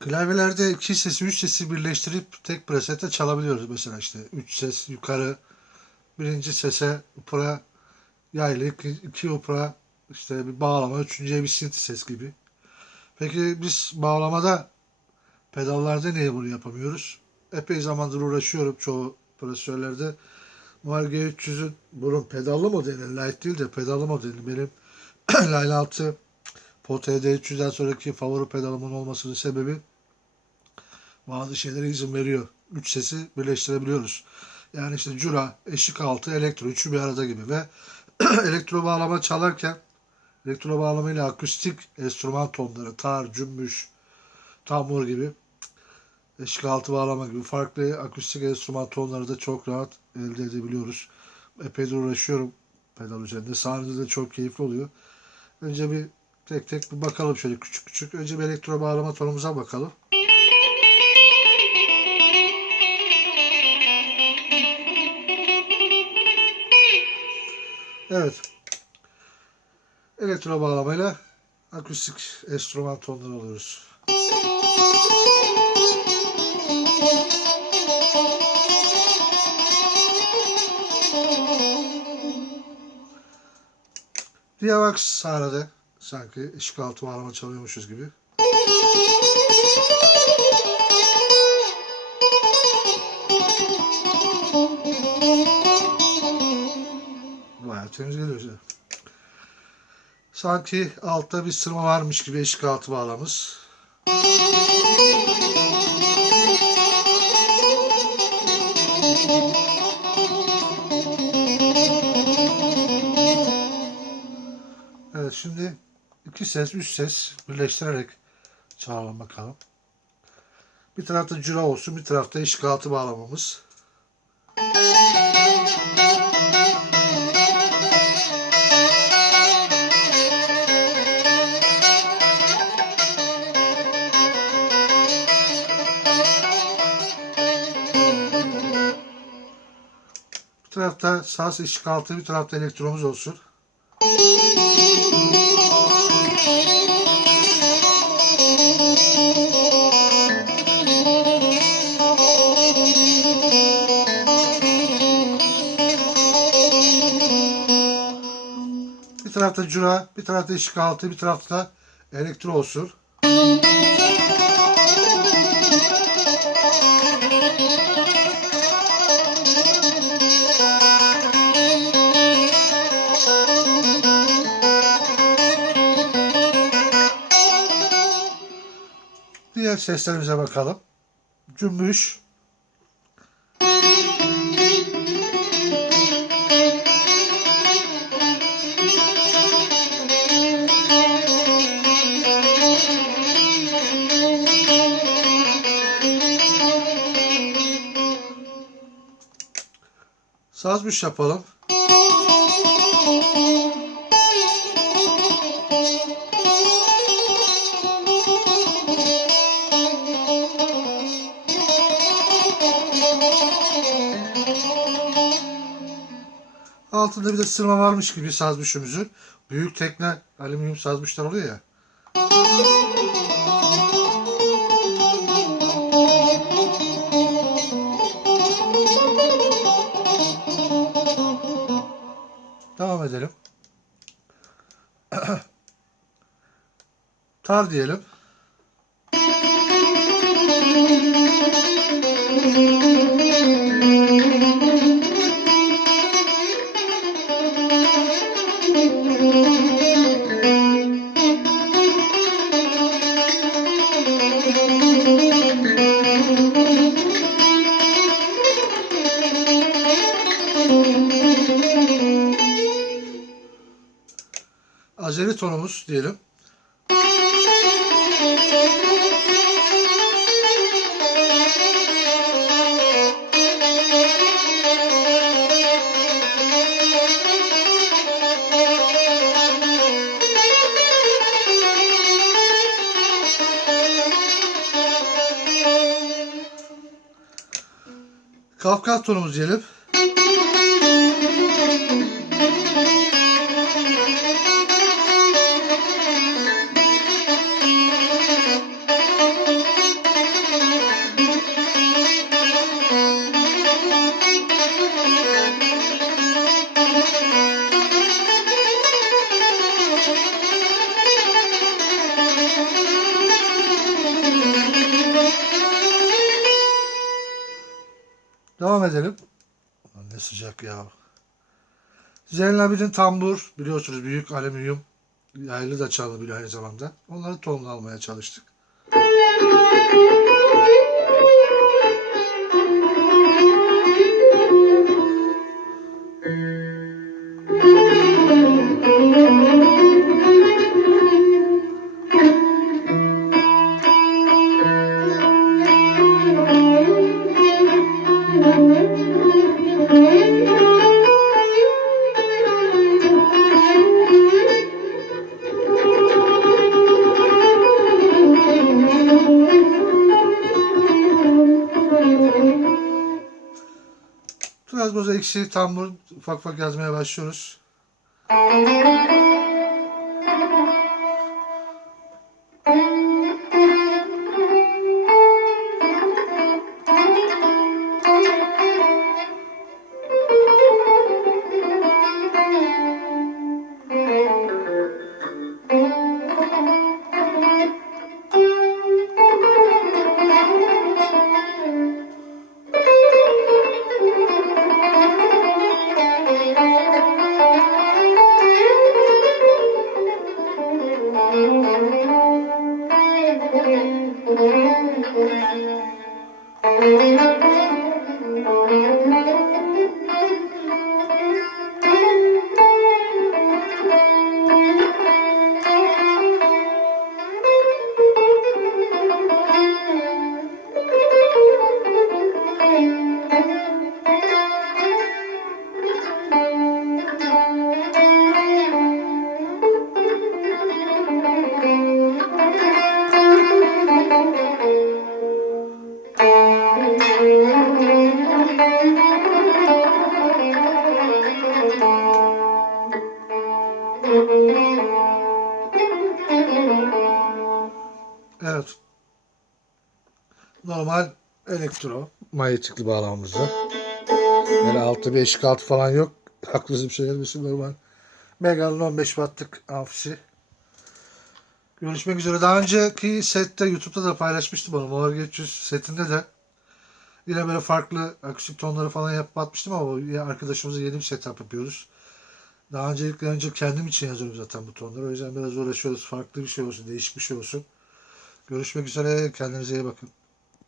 Klavyelerde iki sesi, üç sesi birleştirip tek presette çalabiliyoruz mesela işte. Üç ses yukarı, birinci sese upra yaylı, iki, iki upra işte bir bağlama, üçüncüye bir synth ses gibi. Peki biz bağlamada pedallarda niye bunu yapamıyoruz? Epey zamandır uğraşıyorum çoğu prosesörlerde. Muhal G300'ün bunun pedallı modeli, light değil de pedallı modeli benim Line 6 Pot ED300'den sonraki favori pedalımın olmasının sebebi bazı şeylere izin veriyor. Üç sesi birleştirebiliyoruz. Yani işte cura, eşik altı, elektro üçü bir arada gibi ve elektro bağlama çalarken elektro bağlama ile akustik enstrüman tonları, tar, cümbüş, tambur gibi eşik altı bağlama gibi farklı akustik enstrüman tonları da çok rahat elde edebiliyoruz. Epeydir uğraşıyorum pedal üzerinde. Sahnede de çok keyifli oluyor. Önce bir tek tek bir bakalım şöyle küçük küçük. Önce bir elektro bağlama tonumuza bakalım. Evet. Elektro bağlamayla akustik enstrüman tonları alıyoruz. Diyavax sahnede sanki ışık altı bağlama çalıyormuşuz gibi. Bayağı temiz geliyor işte. Sanki altta bir sırma varmış gibi ışık altı bağlamız. İki ses, üç ses birleştirerek çalalım bakalım. Bir tarafta cüra olsun, bir tarafta ışık altı bağlamamız. Bir tarafta saz ışık altı, bir tarafta elektronumuz olsun. Tarafta cura, bir tarafta ışık altı, bir tarafta elektro olsun. Diğer seslerimize bakalım. Cümbüş. Sazmış yapalım. Altında bir de sırma varmış gibi sazmışımızın. Büyük tekne alüminyum sazmışlar oluyor ya. Tar diyelim. Azeri tonumuz diyelim. Kafkas tonumuz diyelim. Devam edelim. Ne sıcak ya. Zeynel Abidin tambur biliyorsunuz büyük alüminyum yaylı da çalınabiliyor aynı zamanda. Onları tonla almaya çalıştık. Trabzon'da eksi tambur ufak ufak yazmaya başlıyoruz. Evet. Elektro manyetikli bağlamamızda. Yani altı bir eşik altı falan yok. Haklısın bir şey gelmesin normal. Mega'nın 15 wattlık amfisi. Görüşmek üzere. Daha önceki sette YouTube'da da paylaşmıştım onu. Molar 300 setinde de yine böyle farklı akustik tonları falan yapıp atmıştım ama arkadaşımıza yeni bir setup yapıyoruz. Daha öncelikle önce kendim için yazıyorum zaten bu tonları. O yüzden biraz uğraşıyoruz. Farklı bir şey olsun, değişik bir şey olsun. Görüşmek üzere. Kendinize iyi bakın.